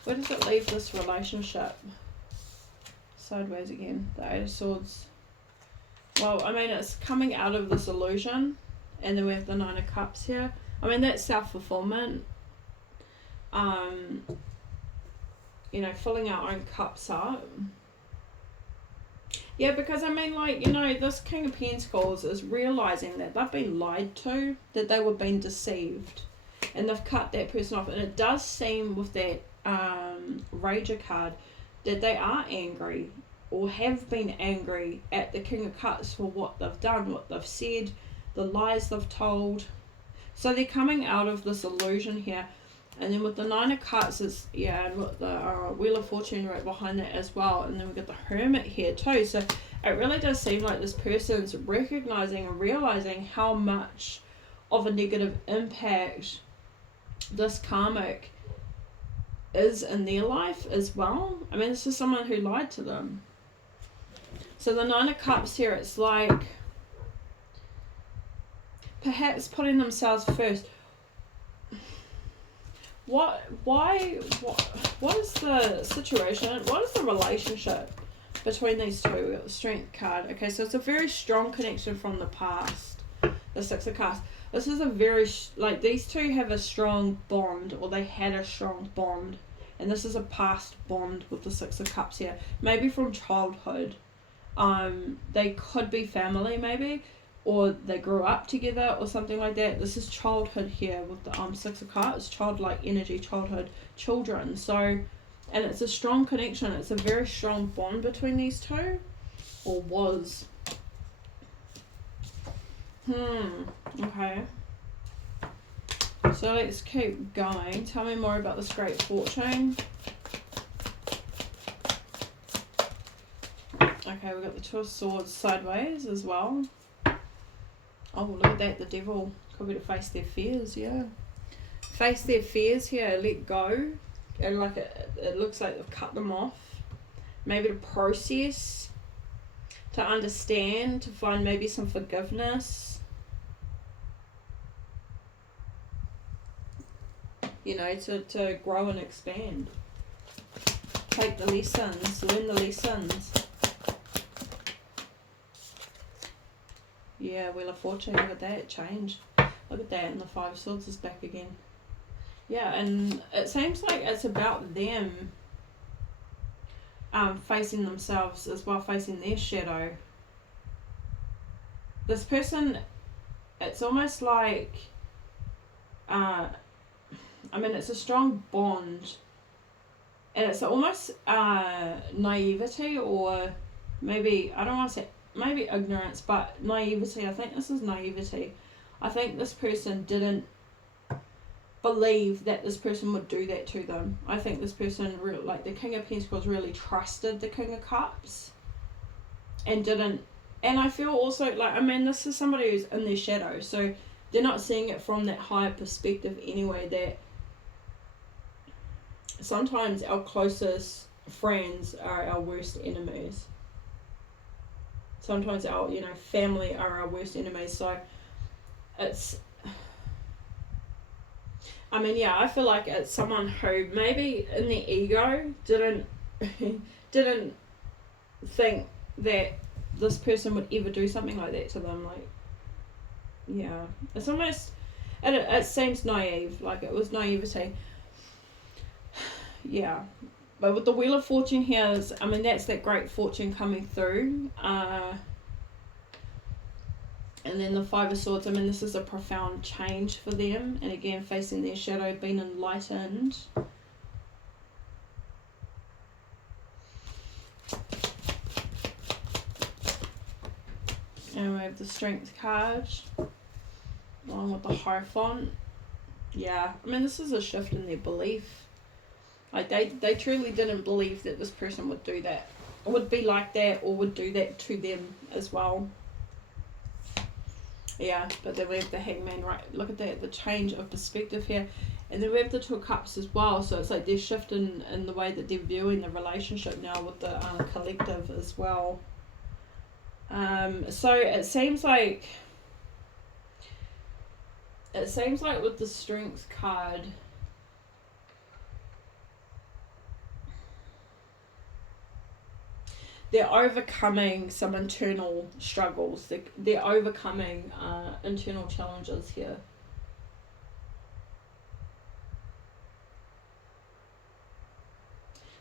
Where does it leave this relationship? Sideways again, the Eight of Swords. Well, I mean, it's coming out of this illusion, and then we have the Nine of Cups here. I mean, that's self-fulfillment. You know, filling our own cups up. Yeah, because I mean, like, you know, this King of Pentacles is realizing that they've been lied to, that they were being deceived, and they've cut that person off. And it does seem with that Rager card that they are angry or have been angry at the King of Cups for what they've done, what they've said, the lies they've told. So they're coming out of this illusion here. And then with the Nine of Cups, it's, yeah, and with the Wheel of Fortune right behind that as well. And then we've got the Hermit here too. So it really does seem like this person's recognizing and realizing how much of a negative impact this karmic is in their life as well. I mean, this is someone who lied to them. So the Nine of Cups here, it's like perhaps putting themselves first. What is the situation? What is the relationship between these two? We've got the Strength card. Okay, so it's a very strong connection from the past. The Six of Cups. This is a very, like, these two have a strong bond, or they had a strong bond. And this is a past bond with the Six of Cups here. Maybe from childhood. They could be family, maybe. Or they grew up together or something like that. This is childhood here with the Six of Cups, childlike energy, childhood, children. So, and it's a strong connection. It's a very strong bond between these two, or was. Okay. So let's keep going. Tell me more about this Great Fortune. Okay, we've got the Two of Swords sideways as well. Oh, look at that, the Devil. Could be to face their fears, yeah. Face their fears here, let go. And like it looks like they've cut them off. Maybe to process, to understand, to find maybe some forgiveness. You know, to grow and expand. Take the lessons, learn the lessons. Yeah, Wheel of Fortune, look at that, change. Look at that, and the Five of Swords is back again. Yeah, and it seems like it's about them facing themselves as well, facing their shadow. This person, it's almost like, I mean, it's a strong bond, and it's almost naivety, or maybe, I don't want to say, maybe ignorance, but naivety. I think this is naivety. I think this person didn't believe that this person would do that to them. I think this person, like the King of Pentacles, really trusted the King of Cups and didn't. And I feel also like, I mean, this is somebody who's in their shadow, so they're not seeing it from that higher perspective anyway, that sometimes our closest friends are our worst enemies. Sometimes our, family are our worst enemies. So it's, I mean, yeah, I feel like it's someone who maybe in their ego didn't think that this person would ever do something like that to them. Like, yeah, it's almost, it seems naive, like it was naivety. Yeah, but with the Wheel of Fortune here, I mean, that's that great fortune coming through. And then the Five of Swords, I mean, this is a profound change for them. And again, facing their shadow, being enlightened. And we have the Strength card, along with the Hierophant. Yeah, I mean, this is a shift in their belief. Like, they truly didn't believe that this person would do that, or would be like that, or would do that to them as well. Yeah, but then we have the Hangman, right? Look at that, the change of perspective here. And then we have the Two of Cups as well, so it's like they're shifting in the way that they're viewing the relationship now with the collective as well. So it seems like with the Strength card, they're overcoming some internal struggles. They're overcoming internal challenges here.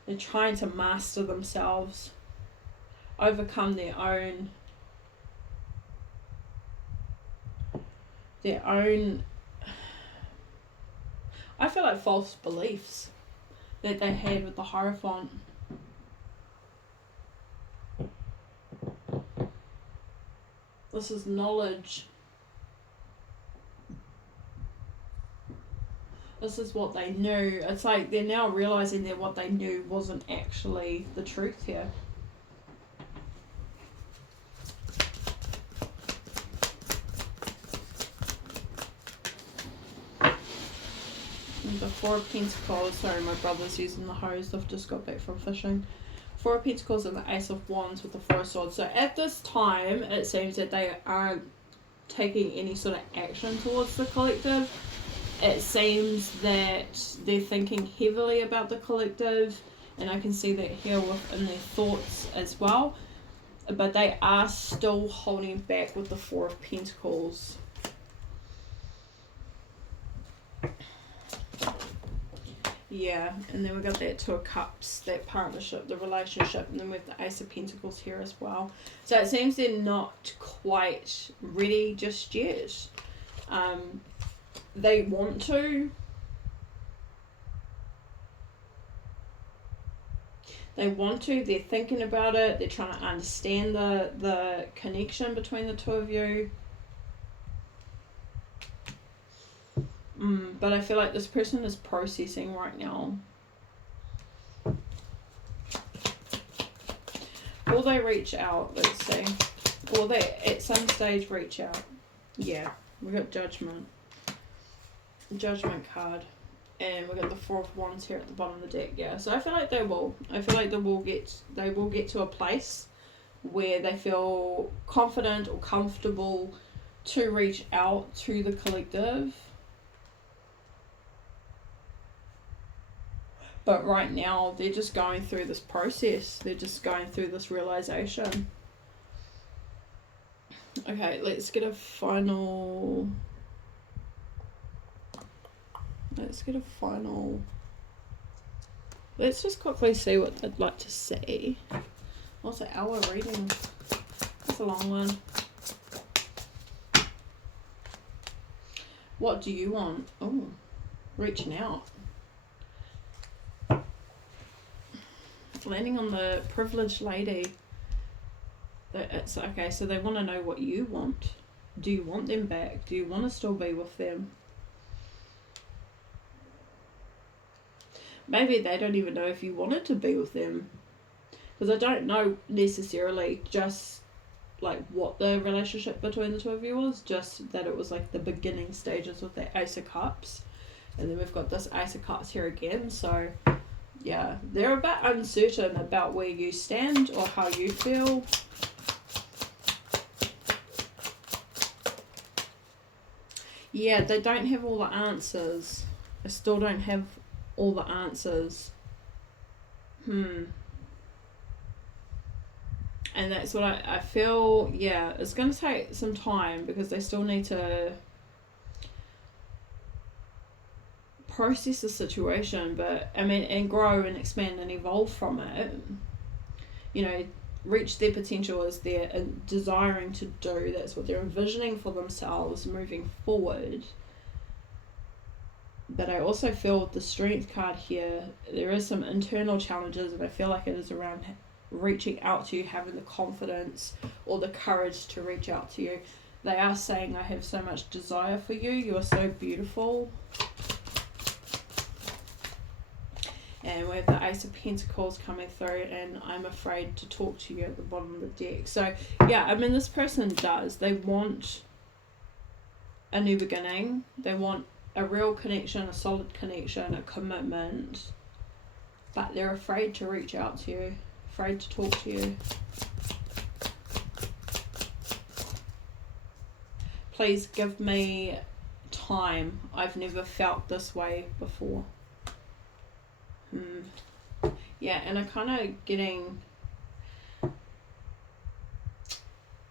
They're trying to master themselves, overcome their own I feel like false beliefs that they had with the Hierophant. This is knowledge. This is what they knew. It's like they're now realizing that what they knew wasn't actually the truth here. And the Four of Pentacles. Sorry, my brother's using the hose. I've just got back from fishing. Four of Pentacles and the Ace of Wands with the Four of Swords. So at this time, it seems that they aren't taking any sort of action towards the collective. It seems that they're thinking heavily about the collective, and I can see that here within their thoughts as well. But they are still holding back with the Four of Pentacles. Yeah, and then we got that Two of Cups, that partnership, the relationship, and then we have the Ace of Pentacles here as well. So it seems they're not quite ready just yet. They want to. They're thinking about it, they're trying to understand the connection between the two of you. But I feel like this person is processing right now. Will they reach out? Let's see. Will they at some stage reach out? Yeah, we got Judgment. Judgment card. And we got the Four of Wands here at the bottom of the deck. Yeah, so I feel like they will. I feel like they will get to a place where they feel confident or comfortable to reach out to the collective. But right now, they're just going through this process. They're just going through this realization. Okay, let's get a final... Let's just quickly see what they'd like to see. What's an hour reading? That's a long one. What do you want? Oh, reaching out. Landing on the privileged lady. It's okay, so they want to know what you want. Do you want them back? Do you want to still be with them? Maybe they don't even know if you wanted to be with them. Because I don't know necessarily just like what the relationship between the two of you was, just that it was like the beginning stages with that Ace of Cups. And then we've got this Ace of Cups here again, so yeah, they're a bit uncertain about where you stand or how you feel. Yeah, they don't have all the answers. I still don't have all the answers. And that's what I feel, yeah, it's going to take some time because they still need to process the situation, but I mean, and grow and expand and evolve from it. You know, reach their potential as they're desiring to do. That's what they're envisioning for themselves moving forward. But I also feel with the Strength card here, there is some internal challenges, and I feel like it is around reaching out to you, having the confidence or the courage to reach out to you. They are saying, I have so much desire for you. You are so beautiful. And we have the Ace of Pentacles coming through, and I'm afraid to talk to you at the bottom of the deck. So, yeah, I mean, this person does. They want a new beginning. They want a real connection, a solid connection, a commitment. But they're afraid to reach out to you, afraid to talk to you. Please give me time. I've never felt this way before. Yeah, and I'm kind of getting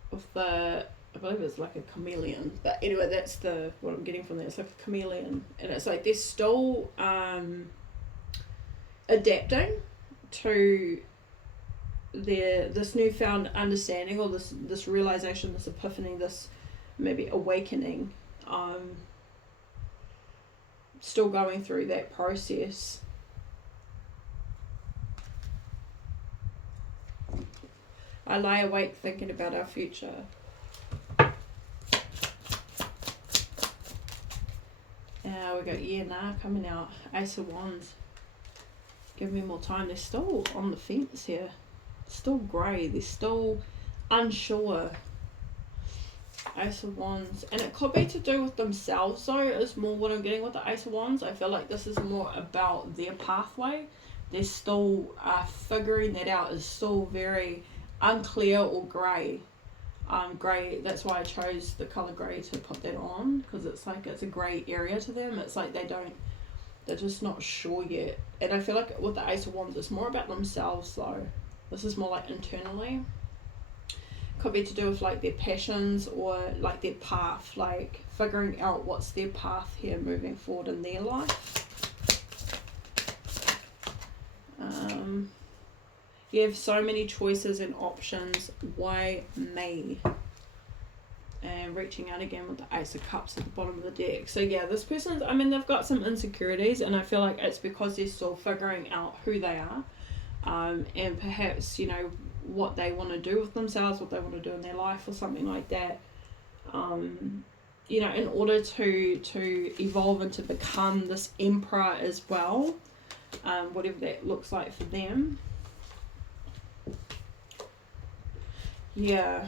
with the, I believe it's like a chameleon, but anyway, that's what I'm getting from there. It's like a chameleon, and it's like they're still adapting to this newfound understanding, or this realization, this epiphany, this maybe awakening. Still going through that process. I lie awake thinking about our future. We got coming out. Ace of Wands. Give me more time. They're still on the fence here. Still grey. They're still unsure. Ace of Wands. And it could be to do with themselves though, is more what I'm getting with the Ace of Wands. I feel like this is more about their pathway. They're still figuring that out. It's still very unclear or grey. Grey, that's why I chose the colour grey to put that on, because it's like it's a grey area to them. It's like they're just not sure yet. And I feel like with the Ace of Wands, it's more about themselves though. This is more like internally. Could be to do with like their passions or like their path, like figuring out what's their path here moving forward in their life. You have so many choices and options. Why me? And reaching out again with the Ace of Cups at the bottom of the deck. So yeah, this person's, I mean, they've got some insecurities, and I feel like it's because they're still figuring out who they are, and perhaps, you know, what they want to do with themselves, what they want to do in their life or something like that. You know, in order to evolve and to become this emperor as well, whatever that looks like for them. Yeah.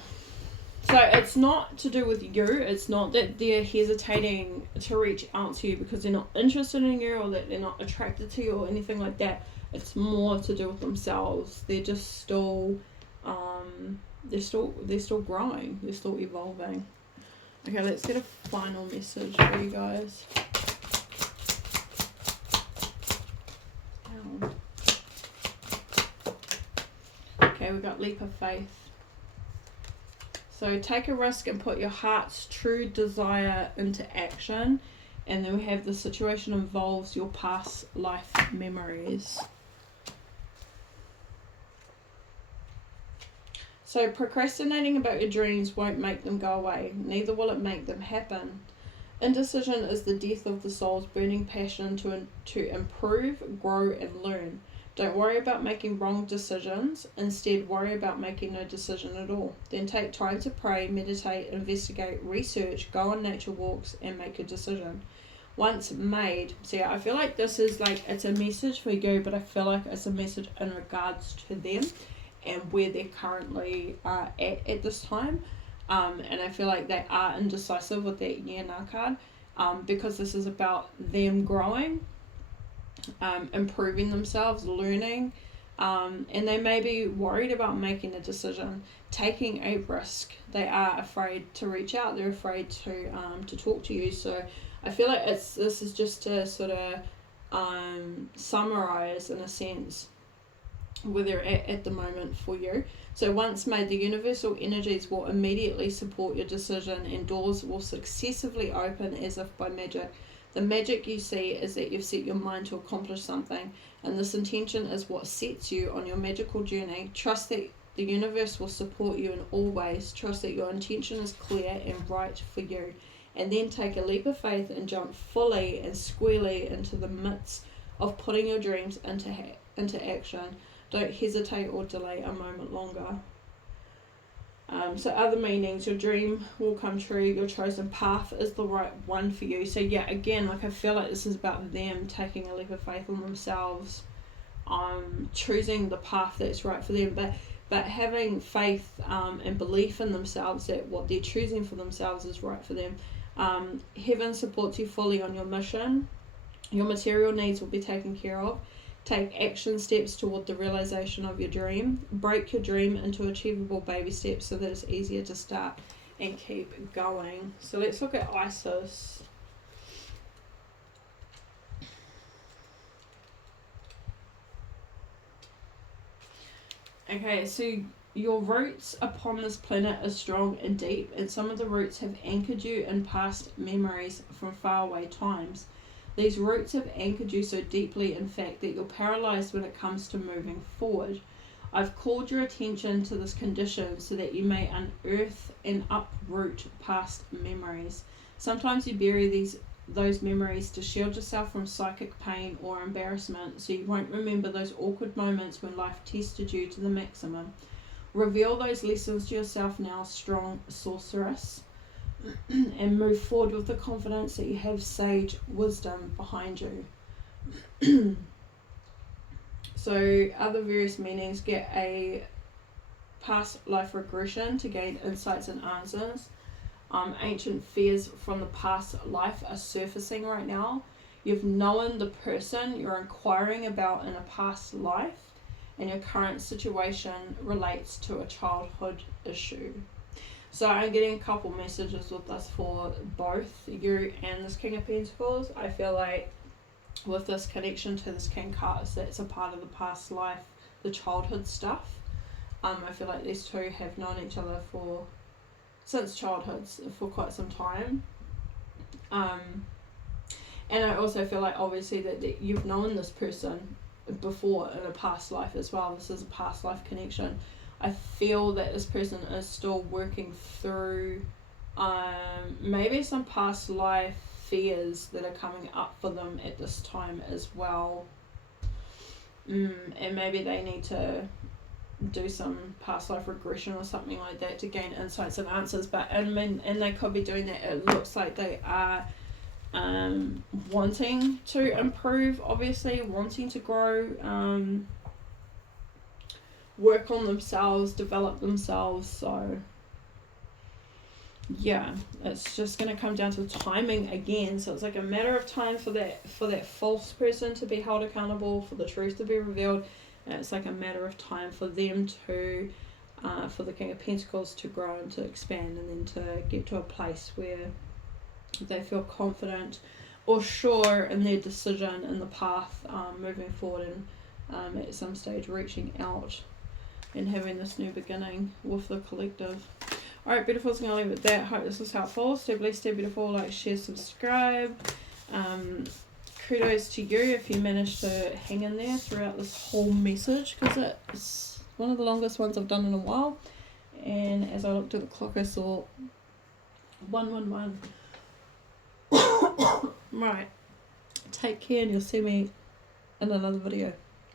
So it's not to do with you. It's not that they're hesitating to reach out to you because they're not interested in you, or that they're not attracted to you or anything like that. It's more to do with themselves. They're just still, they're still growing. They're still evolving. Okay, let's get a final message for you guys. Okay, we got leap of faith. So So take a risk and put your heart's true desire into action. And then we have the situation involves your past life memories. So procrastinating about your dreams won't make them go away. Neither will it make them happen. Indecision is the death of the soul's burning passion to improve, grow, and learn. Don't worry about making wrong decisions. Instead, worry about making no decision at all. Then take time to pray, meditate, investigate, research, go on nature walks, and make your decision. Once made, see, I feel like this is like, it's a message for you, but I feel like it's a message in regards to them and where they're currently at this time. And I feel like they are indecisive with that Yana card, because this is about them growing, improving themselves, learning, and they may be worried about making a decision, taking a risk. They are afraid to reach out. They're afraid to talk to you. So I feel like this is just to sort of summarize in a sense where they're at the moment for you. So once made, the universal energies will immediately support your decision and doors will successively open as if by magic. The magic you see is that you've set your mind to accomplish something, and this intention is what sets you on your magical journey. Trust that the universe will support you in all ways. Trust that your intention is clear and right for you. And then take a leap of faith and jump fully and squarely into the midst of putting your dreams into action. Don't hesitate or delay a moment longer. So other meanings, your dream will come true, your chosen path is the right one for you. So yeah, again, like I feel like this is about them taking a leap of faith on themselves, choosing the path that's right for them, but having faith and belief in themselves that what they're choosing for themselves is right for them. Heaven supports you fully on your mission. Your material needs will be taken care of. Take action steps toward the realization of your dream. Break your dream into achievable baby steps so that it's easier to start and keep going. So let's look at Isis. Okay, so your roots upon this planet are strong and deep, and some of the roots have anchored you in past memories from faraway times. These roots have anchored you so deeply, in fact, that you're paralyzed when it comes to moving forward. I've called your attention to this condition so that you may unearth and uproot past memories. Sometimes you bury those memories to shield yourself from psychic pain or embarrassment, so you won't remember those awkward moments when life tested you to the maximum. Reveal those lessons to yourself now, strong sorceress, and move forward with the confidence that you have sage wisdom behind you. So other various meanings, get a past life regression to gain insights and answers. Ancient fears from the past life are surfacing right now. You've known the person you're inquiring about in a past life, and your current situation relates to a childhood issue. So I'm getting a couple messages with this for both you and this King of Pentacles. I feel like with this connection to this King card, it's a part of the past life, the childhood stuff. I feel like these two have known each other since childhood, for quite some time. And I also feel like obviously that you've known this person before in a past life as well. This is a past life connection. I feel that this person is still working through maybe some past life fears that are coming up for them at this time as well. And maybe they need to do some past life regression or something like that to gain insights and answers. But and they could be doing that. It looks like they are wanting to improve, obviously wanting to grow, work on themselves, develop themselves. So yeah, it's just going to come down to timing again. So it's like a matter of time for that false person to be held accountable, for the truth to be revealed, and it's like a matter of time for them to for the King of Pentacles to grow and to expand, and then to get to a place where they feel confident or sure in their decision in the path, moving forward, and at some stage reaching out and having this new beginning with the collective. Alright, beautifuls, I'm going to leave it there. Hope this was helpful. Stay blessed, stay beautiful. Like, share, subscribe. Kudos to you if you managed to hang in there throughout this whole message, because it's one of the longest ones I've done in a while. And as I looked at the clock, I saw 111. Right. Take care, and you'll see me in another video.